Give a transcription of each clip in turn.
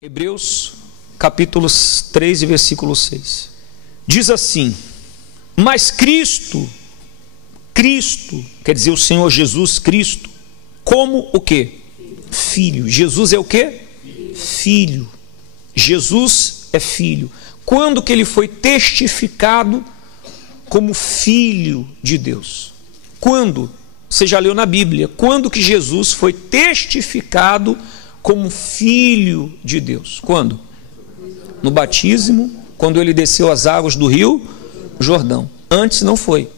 Hebreus capítulo 3 e versículo 6 diz assim: mas Cristo, quer dizer o Senhor Jesus Cristo, como o quê? Filho. Jesus é o quê? Filho. Jesus é filho. Quando que ele foi testificado como filho de Deus? Quando? Você já leu na Bíblia. Quando que Jesus foi testificado como filho de Deus? Quando? No batismo, quando ele desceu as águas do rio Jordão. Antes não foi.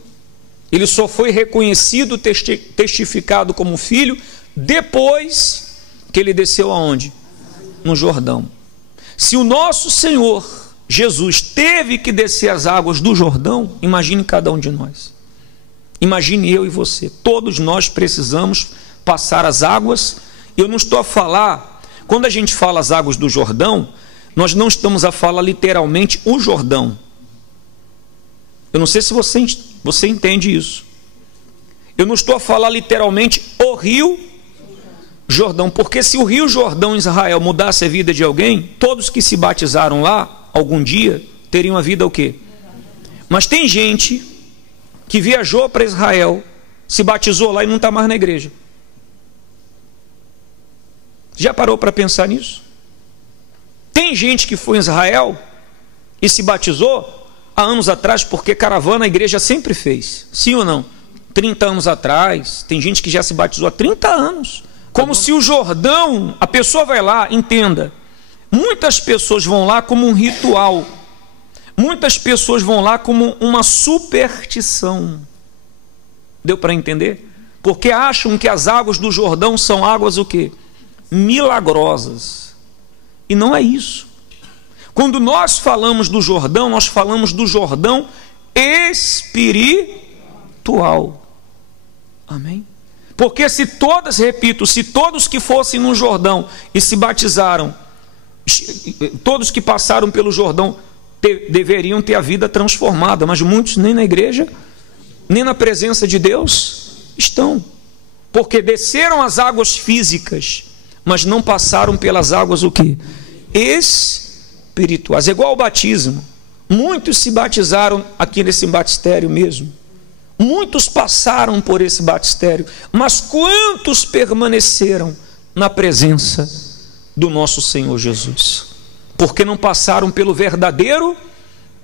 Ele só foi reconhecido, testificado como filho depois que ele desceu aonde? No Jordão. Se o nosso Senhor Jesus teve que descer as águas do Jordão, imagine cada um de nós. Imagine eu e você. Todos nós precisamos passar as águas. Eu não estou a falar, quando a gente fala as águas do Jordão, nós não estamos a falar literalmente o Jordão. Eu não sei se você entende isso. Eu não estou a falar literalmente o rio Jordão, porque se o rio Jordão em Israel mudasse a vida de alguém, todos que se batizaram lá, algum dia, teriam a vida o quê? Mas tem gente que viajou para Israel, se batizou lá e não está mais na igreja. Já parou para pensar nisso? Tem gente que foi em Israel e se batizou há anos atrás, porque caravana a igreja sempre fez. Sim ou não? 30 anos atrás. Tem gente que já se batizou há 30 anos. Como se o Jordão, a pessoa vai lá, entenda. Muitas pessoas vão lá como um ritual. Muitas pessoas vão lá como uma superstição. Deu para entender? Porque acham que as águas do Jordão são águas o quê? Milagrosas. E não é isso. Quando nós falamos do Jordão, nós falamos do Jordão espiritual. Amém? Porque se todas, repito, se todos que fossem no Jordão e se batizaram, todos que passaram pelo Jordão deveriam ter a vida transformada, mas muitos nem na igreja, nem na presença de Deus estão. Porque desceram as águas físicas, mas não passaram pelas águas o quê? Espirituais. É igual ao batismo. Muitos se batizaram aqui nesse batistério mesmo. Muitos passaram por esse batistério, mas quantos permaneceram na presença do nosso Senhor Jesus? Porque não passaram pelo verdadeiro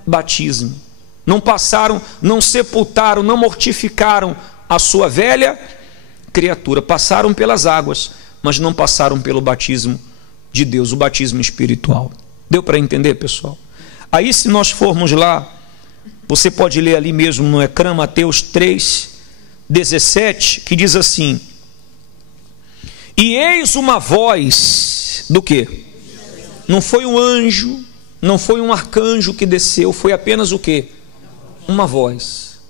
batismo. Não passaram, não sepultaram, não mortificaram a sua velha criatura. Passaram pelas águas, mas não passaram pelo batismo de Deus, o batismo espiritual. Deu para entender, pessoal? Aí, se nós formos lá, você pode ler ali mesmo no ecrã, Mateus 3:17, que diz assim: e eis uma voz do quê? Não foi um anjo, não foi um arcanjo que desceu, foi apenas o quê? Uma voz.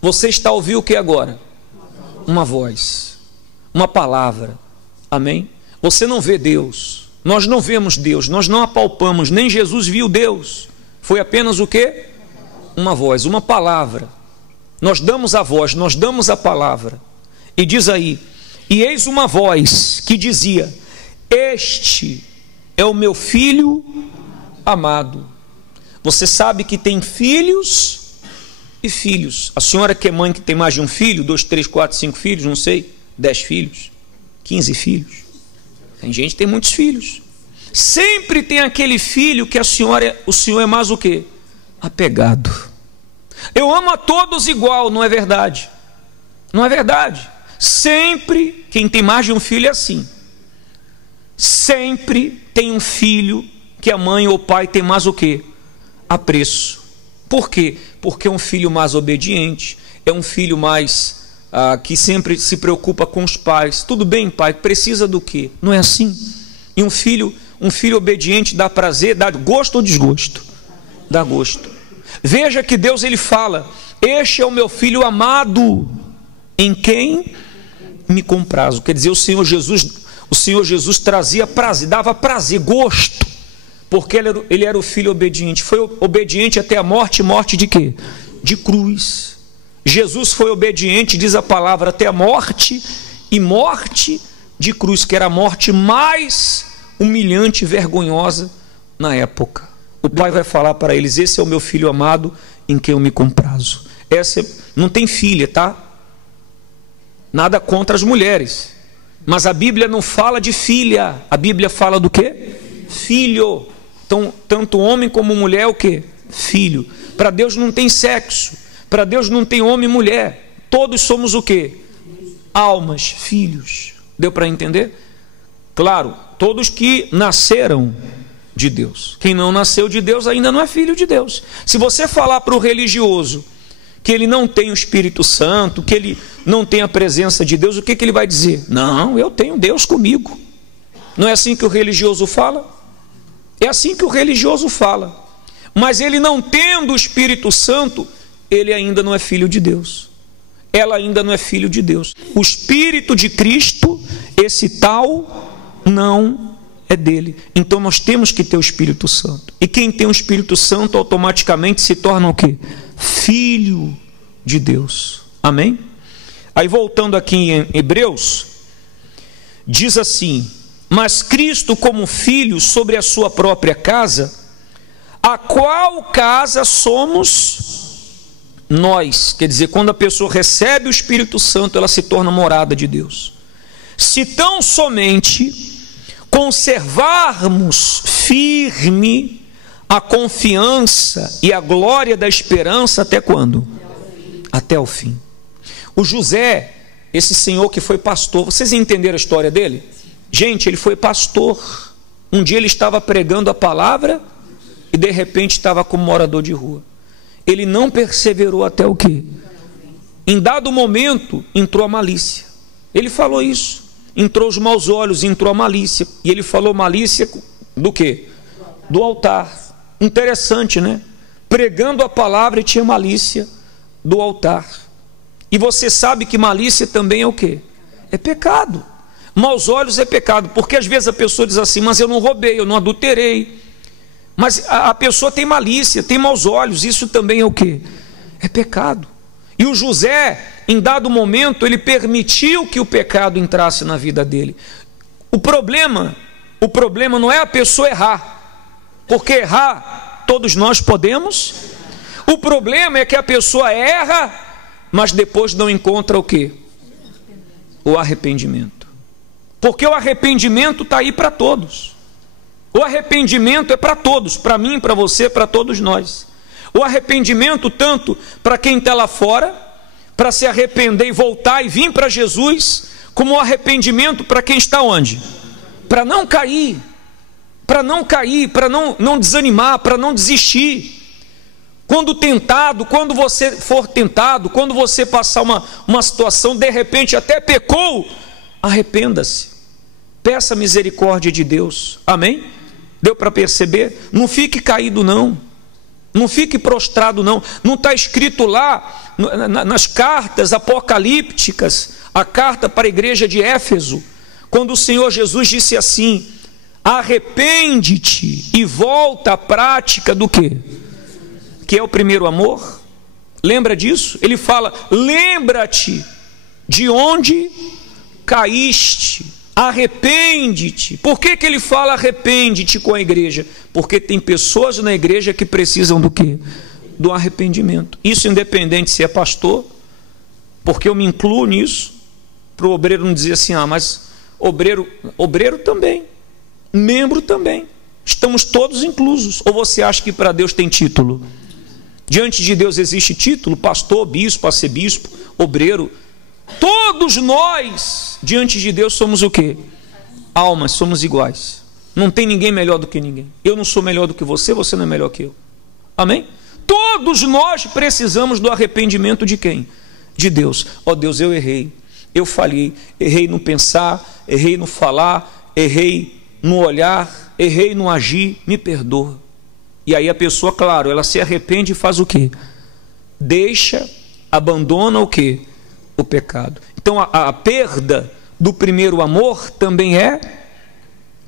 Você está a ouvir o que agora? Uma voz, uma palavra. Amém? Você não vê Deus, nós não vemos Deus, nós não apalpamos, nem Jesus viu Deus. Foi apenas o quê? Uma voz, uma palavra. Nós damos a voz, nós damos a palavra. E diz aí: e eis uma voz que dizia: este é o meu filho amado. Você sabe que tem filhos e filhos. A senhora que é mãe, que tem mais de um filho, 2, 3, 4, 5 filhos, não sei, 10 filhos, 15 filhos. Tem gente que tem muitos filhos. Sempre tem aquele filho que o senhor é mais o quê? Apegado. Eu amo a todos igual, não é verdade? Não é verdade. Sempre, quem tem mais de um filho é assim. Sempre tem um filho que a mãe ou o pai tem mais o quê? Apreço. Por quê? Porque é um filho mais obediente, é um filho mais que sempre se preocupa com os pais. Tudo bem, pai, precisa do quê? Não é assim? E um filho obediente dá prazer, dá gosto ou desgosto? Dá gosto. Veja que Deus ele fala: este é o meu filho amado, em quem me comprazo. Quer dizer, o Senhor Jesus trazia prazer, dava prazer, gosto, porque ele era o filho obediente. Foi obediente até a morte. Morte de quê? De cruz. Jesus foi obediente, diz a palavra, até a morte, e morte de cruz, que era a morte mais humilhante e vergonhosa na época. O pai vai falar para eles: esse é o meu filho amado em quem eu me comprazo. Não tem filha, tá? Nada contra as mulheres, mas a Bíblia não fala de filha, a Bíblia fala do quê? Filho. Então, tanto homem como mulher é o quê? Filho. Para Deus não tem sexo, para Deus não tem homem e mulher, todos somos o quê? Almas, filhos. Deu para entender? Claro, todos que nasceram de Deus. Quem não nasceu de Deus ainda não é filho de Deus. Se você falar para o religioso que ele não tem o Espírito Santo, que ele não tem a presença de Deus, o que ele vai dizer? Não, eu tenho Deus comigo. Não é assim que o religioso fala? É assim que o religioso fala. Mas ele não tendo o Espírito Santo, ele ainda não é filho de Deus. Ela ainda não é filho de Deus. O Espírito de Cristo, esse tal, não é dele. Então nós temos que ter o Espírito Santo. E quem tem o Espírito Santo automaticamente se torna o quê? Filho de Deus. Amém? Aí voltando aqui em Hebreus, diz assim: mas Cristo como filho sobre a sua própria casa, a qual casa somos nós. Quer dizer, quando a pessoa recebe o Espírito Santo, ela se torna morada de Deus. Se tão somente conservarmos firme a confiança e a glória da esperança até quando? Até o fim. O José, esse senhor que foi pastor, vocês entenderam a história dele? Gente, ele foi pastor. Um dia ele estava pregando a palavra e de repente estava como morador de rua. Ele não perseverou até o quê? Em dado momento entrou a malícia. Ele falou isso. Entrou os maus olhos, entrou a malícia. E ele falou malícia do quê? Do altar. Interessante, né? Pregando a palavra e tinha malícia do altar. E você sabe que malícia também é o quê? É pecado. Maus olhos é pecado. Porque às vezes a pessoa diz assim: mas eu não roubei, eu não adulterei. Mas a pessoa tem malícia, tem maus olhos. Isso também é o quê? É pecado. E o José, em dado momento, ele permitiu que o pecado entrasse na vida dele. O problema não é a pessoa errar, porque errar todos nós podemos. O problema é que a pessoa erra, mas depois não encontra o quê? O arrependimento. Porque o arrependimento está aí para todos. O arrependimento é para todos, para mim, para você, para todos nós. O arrependimento tanto para quem está lá fora, para se arrepender e voltar e vir para Jesus, como o arrependimento para quem está onde? Para não cair, para não desanimar, para não desistir. Quando tentado, quando você for tentado, quando você passar uma situação, de repente até pecou, arrependa-se, peça a misericórdia de Deus. Amém? Deu para perceber? Não fique caído não. Não fique prostrado não. Não está escrito lá nas cartas apocalípticas, a carta para a igreja de Éfeso, quando o Senhor Jesus disse assim: arrepende-te e volta à prática do quê? Que é o primeiro amor. Lembra disso? Ele fala: lembra-te de onde caíste, arrepende-te. Por que ele fala arrepende-te com a igreja? Porque tem pessoas na igreja que precisam do quê? Do arrependimento. Isso independente se é pastor, porque eu me incluo nisso, para o obreiro não dizer assim: ah, mas obreiro também, membro também, estamos todos inclusos. Ou você acha que para Deus tem título? Diante de Deus existe título? Pastor, bispo, arcebispo, obreiro. Todos nós, diante de Deus, somos o quê? Almas, somos iguais. Não tem ninguém melhor do que ninguém. Eu não sou melhor do que você, você não é melhor que eu. Amém? Todos nós precisamos do arrependimento de quem? De Deus. Ó Deus, eu errei, eu falhei, errei no pensar, errei no falar, errei no olhar, errei no agir, me perdoa. E aí a pessoa, claro, ela se arrepende e faz o quê? Deixa, abandona o quê? O pecado. Então a perda do primeiro amor também é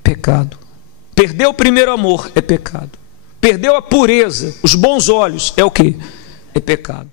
pecado. Perdeu o primeiro amor é pecado. Perdeu a pureza, os bons olhos é o quê? É pecado.